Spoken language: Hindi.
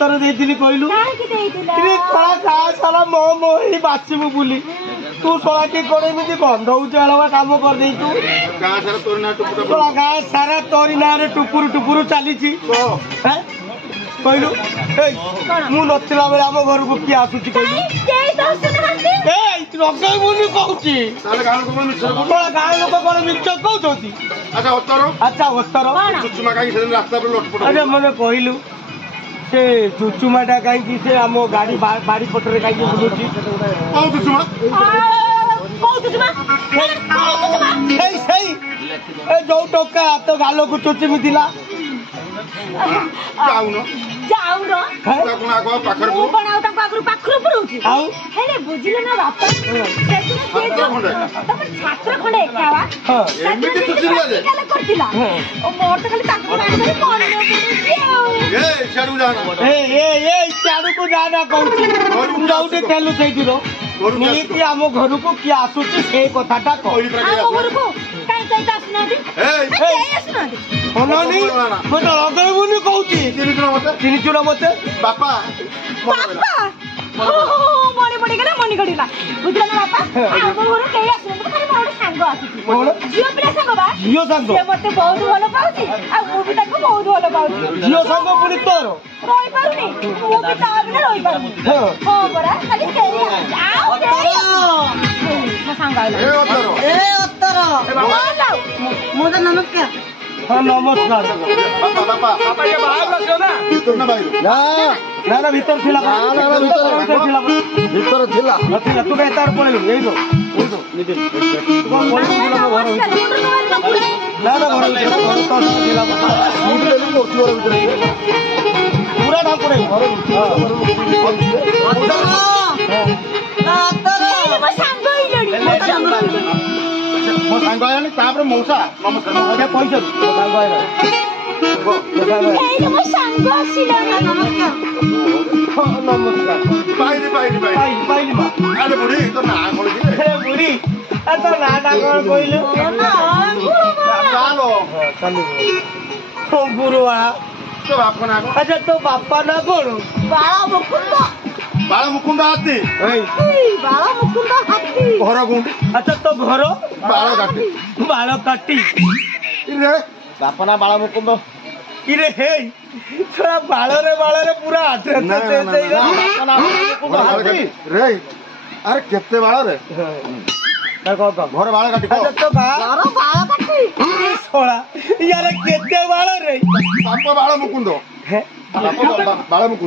कहलु सारा मो मो ही बाचबू बुली तू सोला की कोड़े गंध उजाला काम कर गाँ सारा तोरी ना टुपुर टुपुर चली कहलु मु नथिला बेले आम घर को किए आसुची रगेबुनि कहूँ गाँ लोक कौन मिछ कहते अच्छा उत्तर अरे मैंने कहलु से चुचुमाटा कहीं से आम गाड़ी बाड़ी पटरे कहीं बुलूची जो टोका हाथ गाल को चुचिमी थिला बुझिले ना बापा छात्र खंडे मोर तो खाली को जाना कहूँ तेलु से आम घर को किए आसुची से कथाटा रगेबुनि कहूँ तीन चूड़ा मत बापा मनी गला मनी गड़िला बुझला ना बापा आम घर कई आसु खाली मोर सांग आसुची झियो पिला सांग बा झियो सांग से मते बहुत भलो पाउची आ मु भी ताको बहुत भलो पाउची झियो सांग पुनी तोर रोई पारुनी मु भी ता बिना रोई पारुनी हां बरा खाली तेरी आओ तेरी सांग आइला ए उत्तर मु तो नमस्कार हाँ नमस्कार बापा के बाहर लग्यो ना भीतर ना भाई ना ना भीतर थिला भीतर थिला नथिला तू के तार पळेलु एई दो नितिन तू कोन बोल ना ना घर तो थिला फूट लेलु मोती घर भीतर पूरा ढाक पड़े मो सांग इलडी मो सांग आयानी तापर मौसा नमस्कार पैसा मो सांग आया मो सांग आसिला नमस्कार नमस्कार पाइली मा अरे बुढ़ी तो ना बोल हे बुढ़ी आ तो ना कोन कहलु चलो चलो गुरुवाला तो बाप ना अच्छा तो बापा ना कोन बाला मुकुंद हाथी बाला मुकुंद हाथी घर गुंडी अच्छा तो घर बाल काटी रे बापा ना बाला मुकुंद इरे हे थोड़ा बाल रे पूरा रे अरे केते बाल रे घर बाल काटी अच्छा तो बाल काटी सोला यार केते बाल रे बापा बाला मुकुंद बाला मुकुंद